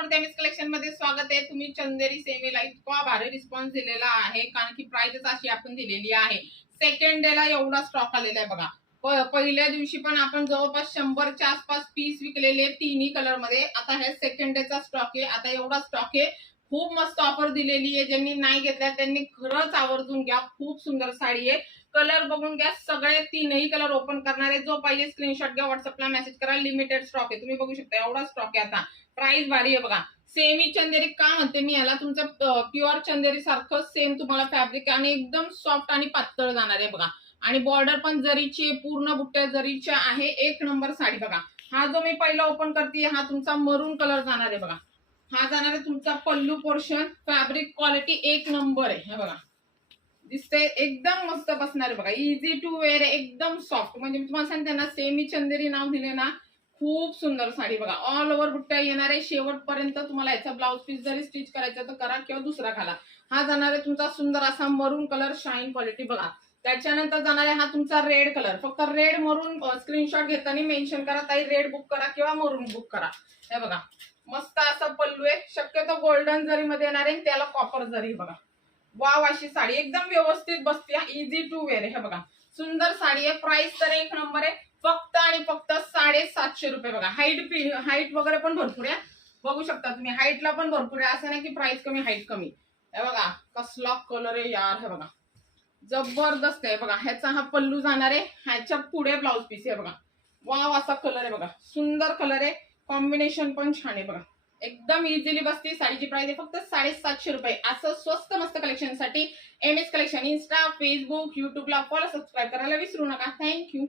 समर्थ MS collection मध्ये स्वागत आहे। तुम्ही चंदेरी सेमीला इतका भारी रिस्पॉन्स दिलेला आहे कारण की प्राइसच अशी आपण दिलेली आहे। सेकंड डे ला एवढा स्टॉक आलेला आहे बघा। पहिल्या दिवशी पण आपण जवळपास 100च्या आसपास पीस विकलेले तिन्ही कलर मध्ये। आता हे सेकंड डे चा स्टॉक आहे। आता एवढा स्टॉक आहे, खूप मस्त ऑफर दिलेली आहे। ज्यांनी नाही घेतल्या त्यांनी खरंच आवर्जून घ्या, खूप सुंदर साडी आहे। कलर बघून घ्या, सगळे तीनही कलर ओपन करणार आहे। जो पाहिजे स्क्रीनशॉट घ्या, व्हॉट्सअपला मेसेज करा। लिमिटेड स्टॉक आहे, तुम्ही बघू शकता एवढा स्टॉक आहे। आता प्राइस भारी आहे बघा। सेमी चंदेरी का म्हणते मी याला, तुमचं प्युअर चंदेरी सारखं सेम तुम्हाला फॅब्रिक आणि एकदम सॉफ्ट आणि पातळ जाणार आहे बघा। आणि बॉर्डर पण जरीची, पूर्ण बुट्ट्या जरीच्या आहे। एक नंबर साडी बघा। हा जो मी पहिला ओपन करते हा तुमचा मरून कलर जाणार आहे बघा। हा जाणार आहे तुमचा पल्लू पोर्शन। फॅब्रिक क्वालिटी एक नंबर आहे, हे बघा दिसते एकदम मस्त बसणार आहे बघा। इझी टू वेअर आहे, एकदम सॉफ्ट। म्हणजे मी तुम्हाला सांगते ना, सेमी चंदेरी नाव दिले ना, खूप सुंदर साडी बघा। ऑल ओव्हर बुट्ट्या येणार आहे शेवटपर्यंत। तुम्हाला याचा ब्लाउज पीस जरी स्टिच करायचा तर करा किंवा दुसरा घाला। हा जाणार आहे तुमचा सुंदर असा मरून कलर, शाईन क्वालिटी बघा। त्याच्यानंतर जाणार आहे हा तुमचा रेड कलर। फक्त रेड मरून स्क्रीनशॉट घेताना मेन्शन करा ताई रेड बुक करा किंवा मरून बुक करा। हे बघा मस्त असा पल्लू आहे, शक्यतो गोल्डन जरी मध्ये येणार आहे, त्याला कॉपर जरी बघा। वाव, अशी साडी एकदम व्यवस्थित बसते, इझी टू वेअर आहे। हे बघा सुंदर साडी आहे। प्राइस तर एक नंबर आहे, फक्त आणि फक्त 750 रुपये बघा। हाईट वगैरे पण भरपूर आहे, बघू शकता तुम्ही। हाईटला पण भरपूर आहे, असं नाही की प्राइस कमी हाईट कमी। हे बघा कसला कलर आहे यार, हे बघा जबरदस्त आहे बघा। ह्याचा हा पल्लू जाणार आहे, ह्याच्या पुढे ब्लाउज पीस आहे बघा। वाव, असा कलर आहे बघा, सुंदर कलर आहे। कॉम्बिनेशन पण छान आहे बघा, एकदम इझिली बसती। साडीची प्राइस आहे फक्त 750 रुपये। असं स्वस्त मस्त कलेक्शन साठी एमएस कलेक्शन इंस्टा, फेसबुक, युट्यूबला फॉलो, सबस्क्राईब करायला विसरू नका। थँक्यू।